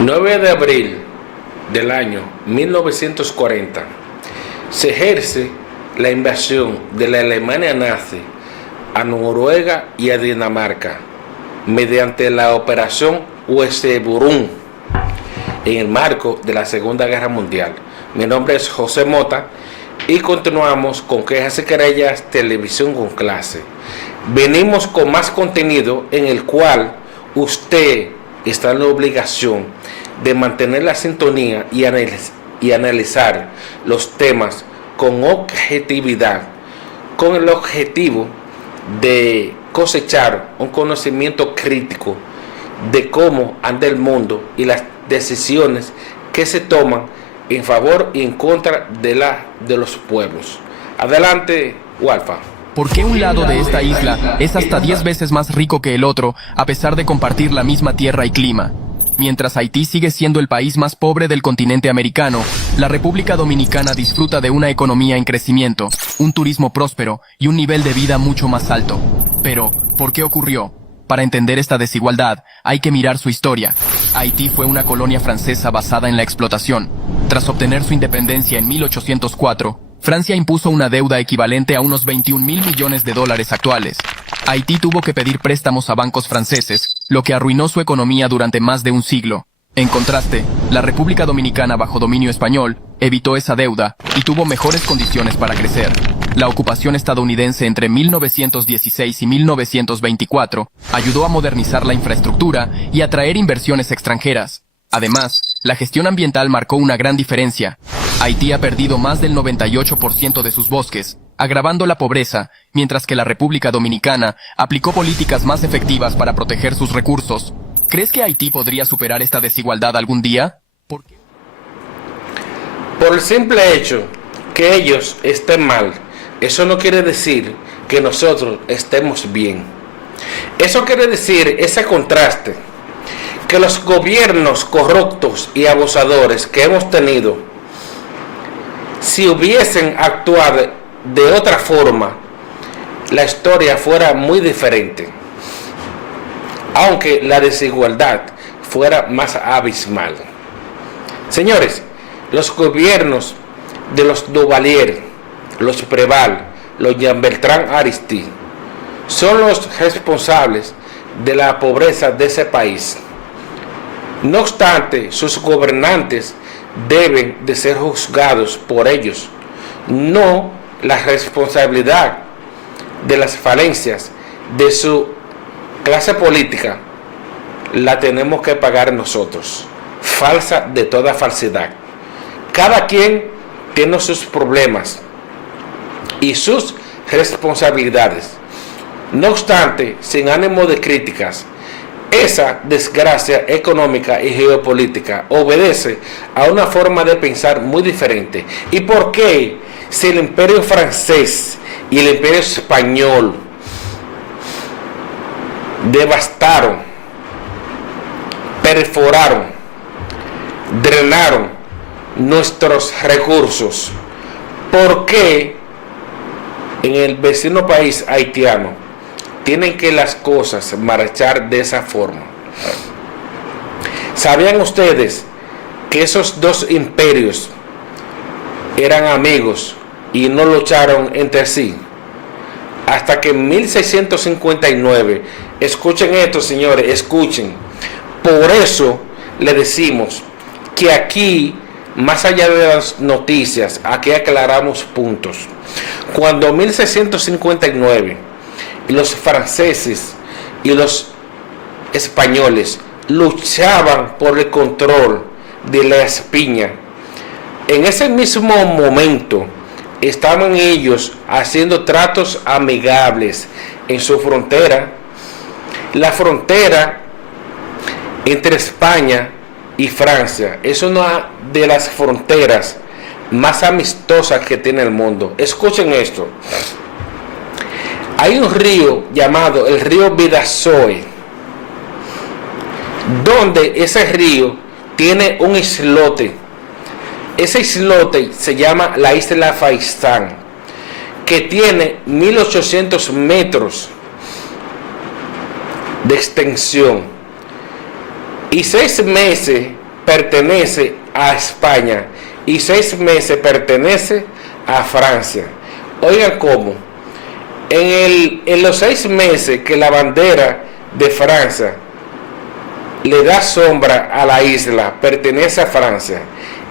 9 de abril del año 1940 se ejerce la invasión de la Alemania nazi a Noruega y a Dinamarca mediante la Operación Weserübung en el marco de la Segunda Guerra Mundial. Mi nombre es José Mota y continuamos con Quejas y Querellas Televisión con Clase. Venimos con más contenido en el cual usted está en la obligación de mantener la sintonía y analizar los temas con objetividad, con el objetivo de cosechar un conocimiento crítico de cómo anda el mundo y las decisiones que se toman en favor y en contra de los pueblos. Adelante, Walfa. ¿Por qué un lado de esta isla es hasta 10 veces más rico que el otro, a pesar de compartir la misma tierra y clima? Mientras Haití sigue siendo el país más pobre del continente americano, la República Dominicana disfruta de una economía en crecimiento, un turismo próspero y un nivel de vida mucho más alto. Pero, ¿por qué ocurrió? Para entender esta desigualdad, hay que mirar su historia. Haití fue una colonia francesa basada en la explotación. Tras obtener su independencia en 1804, Francia impuso una deuda equivalente a unos 21.000 millones de dólares actuales. Haití tuvo que pedir préstamos a bancos franceses, lo que arruinó su economía durante más de un siglo. En contraste, la República Dominicana bajo dominio español evitó esa deuda y tuvo mejores condiciones para crecer. La ocupación estadounidense entre 1916 y 1924 ayudó a modernizar la infraestructura y atraer inversiones extranjeras. Además, la gestión ambiental marcó una gran diferencia. Haití ha perdido más del 98% de sus bosques, agravando la pobreza, mientras que la República Dominicana aplicó políticas más efectivas para proteger sus recursos. ¿Crees que Haití podría superar esta desigualdad algún día? Por el simple hecho que ellos estén mal, eso no quiere decir que nosotros estemos bien. Eso quiere decir ese contraste, que los gobiernos corruptos y abusadores que hemos tenido, si hubiesen actuado de otra forma, la historia fuera muy diferente, aunque la desigualdad fuera más abismal. Señores, los gobiernos de los Duvalier, los Preval, los Jean Bertrand Aristide son los responsables de la pobreza de ese país. No obstante, sus gobernantes deben de ser juzgados por ellos. No la responsabilidad de las falencias de su clase política la tenemos que pagar nosotros. Falsa de toda falsedad. Cada quien tiene sus problemas y sus responsabilidades. No obstante, sin ánimo de críticas, esa desgracia económica y geopolítica obedece a una forma de pensar muy diferente. ¿Y por qué? Si el imperio francés y el imperio español devastaron, perforaron, drenaron nuestros recursos, ¿por qué en el vecino país haitiano tienen que las cosas marchar de esa forma? ¿Sabían ustedes que esos dos imperios eran amigos y no lucharon entre sí? Hasta que en 1659, escuchen esto, señores, escuchen. Por eso le decimos que aquí, más allá de las noticias, aquí aclaramos puntos. Cuando en 1659 los franceses y los españoles luchaban por el control de la España, en ese mismo momento estaban ellos haciendo tratos amigables en su frontera. La frontera entre España y Francia es una de las fronteras más amistosas que tiene el mundo. Escuchen esto. Hay un río llamado el río Bidasoe, donde ese río tiene un islote. Ese islote se llama la isla Faistán, que tiene 1800 metros de extensión y 6 meses pertenece a España y 6 meses pertenece a Francia. Oigan cómo, en los 6 meses que la bandera de Francia le da sombra a la isla, pertenece a Francia,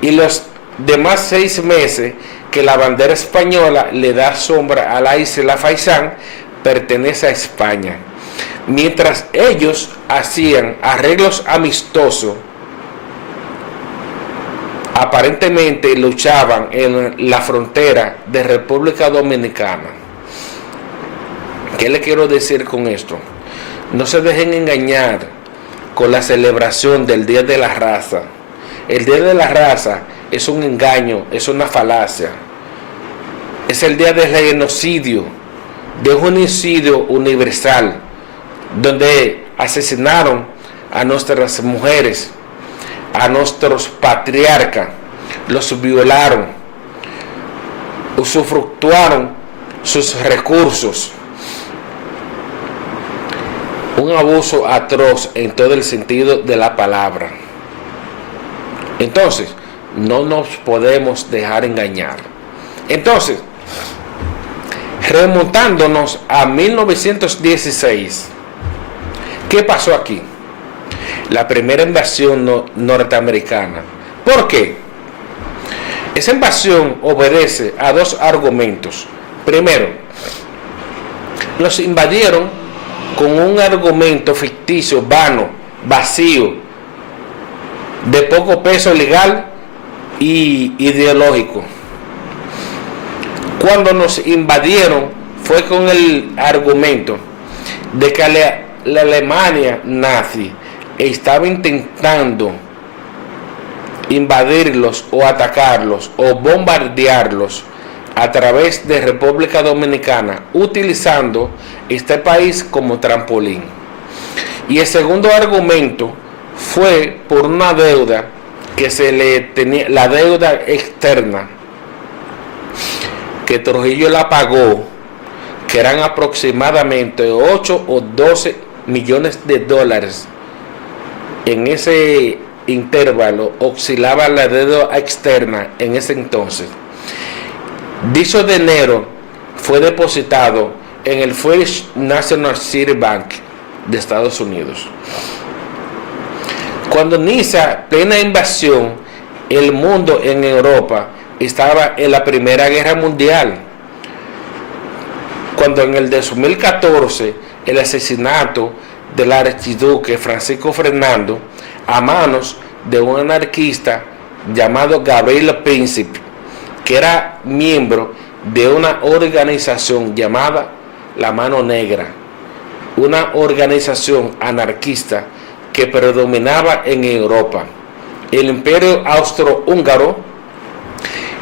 y los demás 6 meses que la bandera española le da sombra a la isla Faisán, pertenece a España. Mientras ellos hacían arreglos amistosos, aparentemente luchaban en la frontera de República Dominicana. ¿Qué le quiero decir con esto? No se dejen engañar con la celebración del Día de la Raza. El Día de la Raza es un engaño, es una falacia. Es el día del genocidio, de un genocidio universal, donde asesinaron a nuestras mujeres, a nuestros patriarcas, los violaron, usufructuaron sus recursos. Un abuso atroz en todo el sentido de la palabra. Entonces, no nos podemos dejar engañar. Entonces, remontándonos a 1916, ¿qué pasó aquí? La primera invasión norteamericana. ¿Por qué? Esa invasión obedece a 2 argumentos. Primero, los invadieron con un argumento ficticio, vano, vacío, de poco peso legal y ideológico. Cuando nos invadieron fue con el argumento de que la Alemania nazi estaba intentando invadirlos o atacarlos o bombardearlos a través de República Dominicana, utilizando este país como trampolín. Y el segundo argumento fue por una deuda que se le tenía, la deuda externa, que Trujillo la pagó, que eran aproximadamente 8 o 12 millones de dólares. En ese intervalo oscilaba la deuda externa en ese entonces. Dicho dinero fue depositado en el First National City Bank de Estados Unidos. Cuando inicia plena invasión, el mundo en Europa estaba en la Primera Guerra Mundial. Cuando en el 2014 el asesinato del archiduque Francisco Fernando a manos de un anarquista llamado Gabriel Príncipe, que era miembro de una organización llamada La Mano Negra, una organización anarquista que predominaba en Europa. El Imperio Austrohúngaro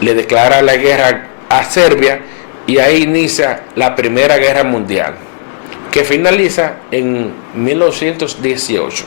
le declara la guerra a Serbia y ahí inicia la Primera Guerra Mundial, que finaliza en 1918.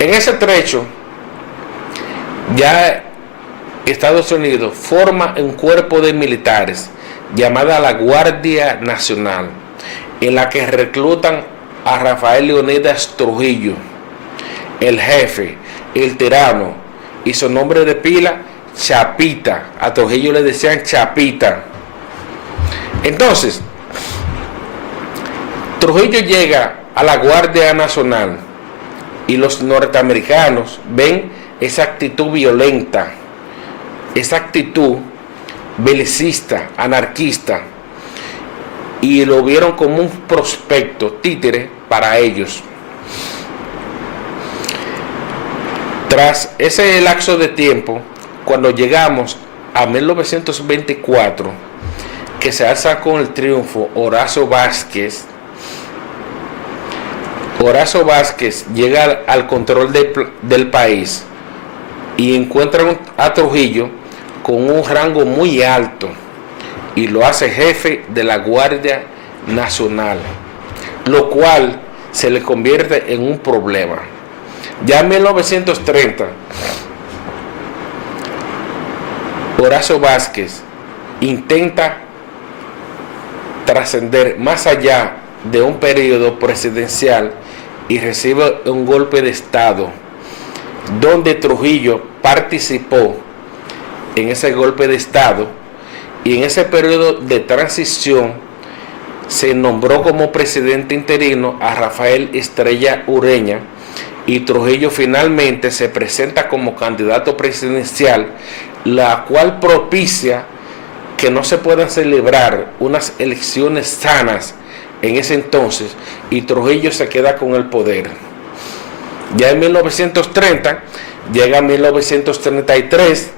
En ese trecho, ya Estados Unidos forma un cuerpo de militares llamada la Guardia Nacional, en la que reclutan a Rafael Leónidas Trujillo, el jefe, el tirano, y su nombre de pila, Chapita. A Trujillo le decían Chapita. Entonces, Trujillo llega a la Guardia Nacional y los norteamericanos ven esa actitud violenta, esa actitud belicista, anarquista, y lo vieron como un prospecto títere para ellos. Tras ese lapso de tiempo, cuando llegamos a 1924, que se alza con el triunfo Horacio Vázquez llega al control del país y encuentra a Trujillo con un rango muy alto y lo hace jefe de la Guardia Nacional, lo cual se le convierte en un problema. Ya en 1930, Horacio Vázquez intenta trascender más allá de un periodo presidencial y recibe un golpe de Estado donde Trujillo participó en ese golpe de Estado, y en ese periodo de transición se nombró como presidente interino a Rafael Estrella Ureña, y Trujillo finalmente se presenta como candidato presidencial, la cual propicia que no se puedan celebrar unas elecciones sanas en ese entonces, y Trujillo se queda con el poder. Ya en 1930, llega 1933,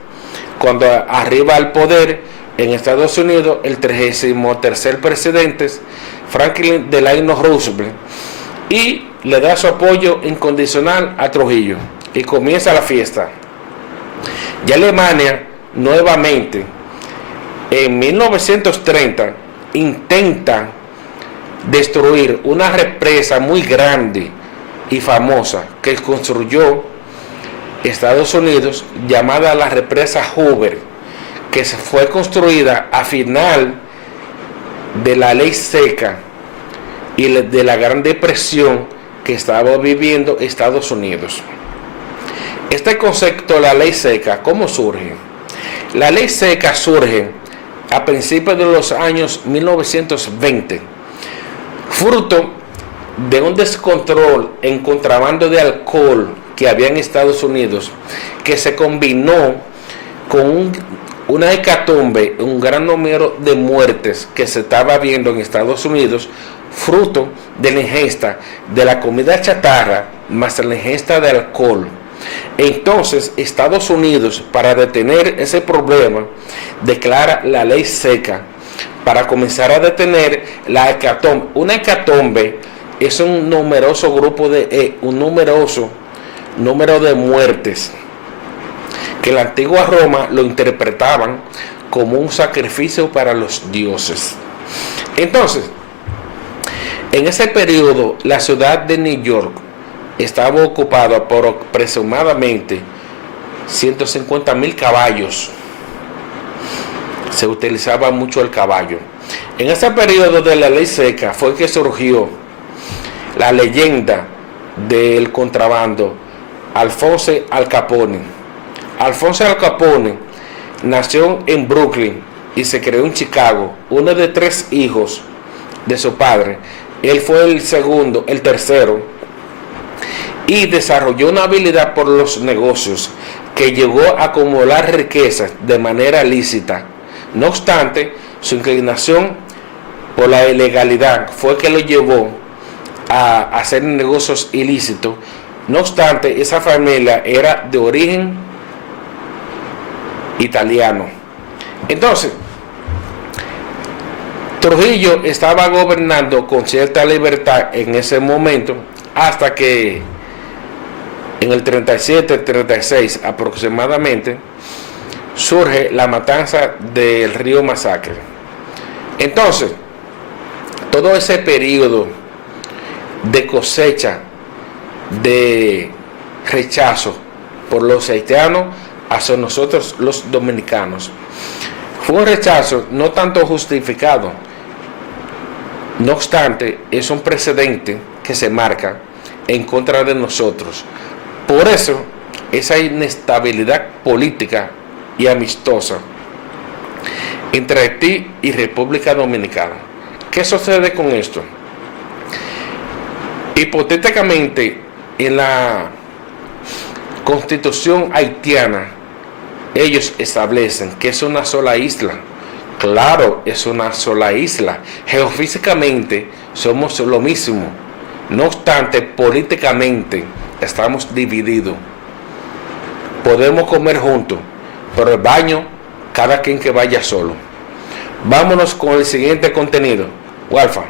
cuando arriba al poder en Estados Unidos el 33º presidente, Franklin Delano Roosevelt, y le da su apoyo incondicional a Trujillo, y comienza la fiesta. Ya Alemania nuevamente en 1930 intenta destruir una represa muy grande y famosa que construyó Estados Unidos, llamada la represa Hoover, que fue construida a final de la ley seca y de la Gran Depresión que estaba viviendo Estados Unidos. Este concepto de la ley seca, ¿cómo surge? La ley seca surge a principios de los años 1920, fruto de un descontrol en contrabando de alcohol que había en Estados Unidos, que se combinó con una hecatombe, un gran número de muertes que se estaba viendo en Estados Unidos, fruto de la ingesta de la comida chatarra más la ingesta de alcohol. Entonces Estados Unidos, para detener ese problema, declara la ley seca para comenzar a detener la hecatombe. Una hecatombe es un numeroso grupo un numeroso número de muertes que la antigua Roma lo interpretaban como un sacrificio para los dioses. Entonces, en ese periodo, la ciudad de New York estaba ocupada por aproximadamente 150,000 caballos. Se utilizaba mucho el caballo. En ese periodo de la ley seca fue que surgió la leyenda del contrabando Alphonse Al Capone. Alphonse Al Capone nació en Brooklyn y se creó en Chicago, uno de 3 hijos de su padre. Él fue el tercero, y desarrolló una habilidad por los negocios que llegó a acumular riquezas de manera lícita. No obstante, su inclinación por la ilegalidad fue que lo llevó a hacer negocios ilícitos. No obstante, esa familia era de origen italiano. Entonces, Trujillo estaba gobernando con cierta libertad en ese momento, hasta que en el 37-36 aproximadamente surge la matanza del río Masacre. Entonces, todo ese periodo de cosecha de rechazo por los haitianos hacia nosotros los dominicanos fue un rechazo no tanto justificado. No obstante, es un precedente que se marca en contra de nosotros. Por eso, esa inestabilidad política y amistosa entre Haití y República Dominicana. ¿Qué sucede con esto? Hipotéticamente, en la Constitución haitiana, ellos establecen que es una sola isla. Claro, es una sola isla. Geofísicamente somos lo mismo. No obstante, políticamente estamos divididos. Podemos comer juntos, pero el baño, cada quien que vaya solo. Vámonos con el siguiente contenido. Walfa.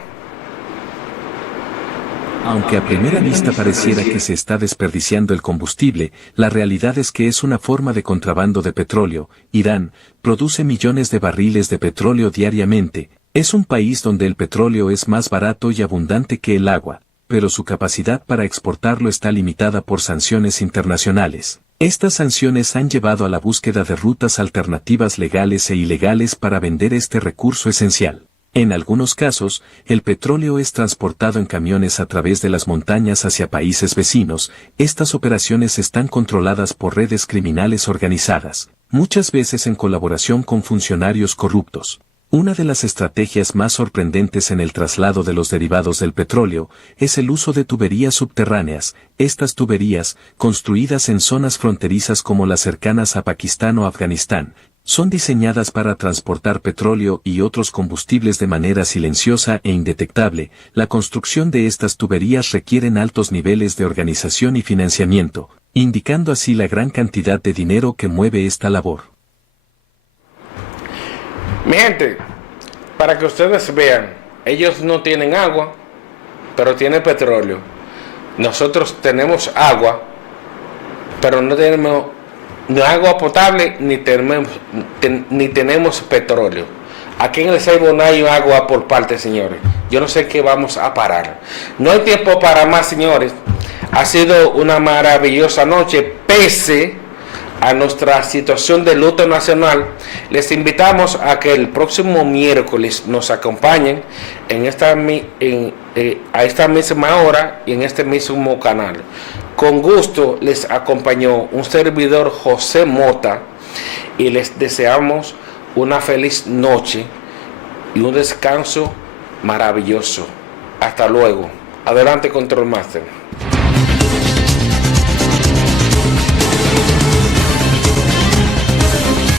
Aunque a primera vista pareciera que se está desperdiciando el combustible, la realidad es que es una forma de contrabando de petróleo. Irán produce millones de barriles de petróleo diariamente. Es un país donde el petróleo es más barato y abundante que el agua, pero su capacidad para exportarlo está limitada por sanciones internacionales. Estas sanciones han llevado a la búsqueda de rutas alternativas legales e ilegales para vender este recurso esencial. En algunos casos, el petróleo es transportado en camiones a través de las montañas hacia países vecinos. Estas operaciones están controladas por redes criminales organizadas, muchas veces en colaboración con funcionarios corruptos. Una de las estrategias más sorprendentes en el traslado de los derivados del petróleo es el uso de tuberías subterráneas. Estas tuberías, construidas en zonas fronterizas como las cercanas a Pakistán o Afganistán, son diseñadas para transportar petróleo y otros combustibles de manera silenciosa e indetectable. La construcción de estas tuberías requieren altos niveles de organización y financiamiento, indicando así la gran cantidad de dinero que mueve esta labor. Mi gente, para que ustedes vean, ellos no tienen agua, pero tienen petróleo. Nosotros tenemos agua, pero no tenemos ni agua potable ni tenemos petróleo. Aquí en el Ceibo no hay agua por parte, señores. Yo no sé qué vamos a parar. No hay tiempo para más, señores. Ha sido una maravillosa noche, pese a nuestra situación de luto nacional. Les invitamos a que el próximo miércoles nos acompañen a esta misma hora y en este mismo canal. Con gusto les acompañó un servidor, José Mota, y les deseamos una feliz noche y un descanso maravilloso. Hasta luego. Adelante, Control Master.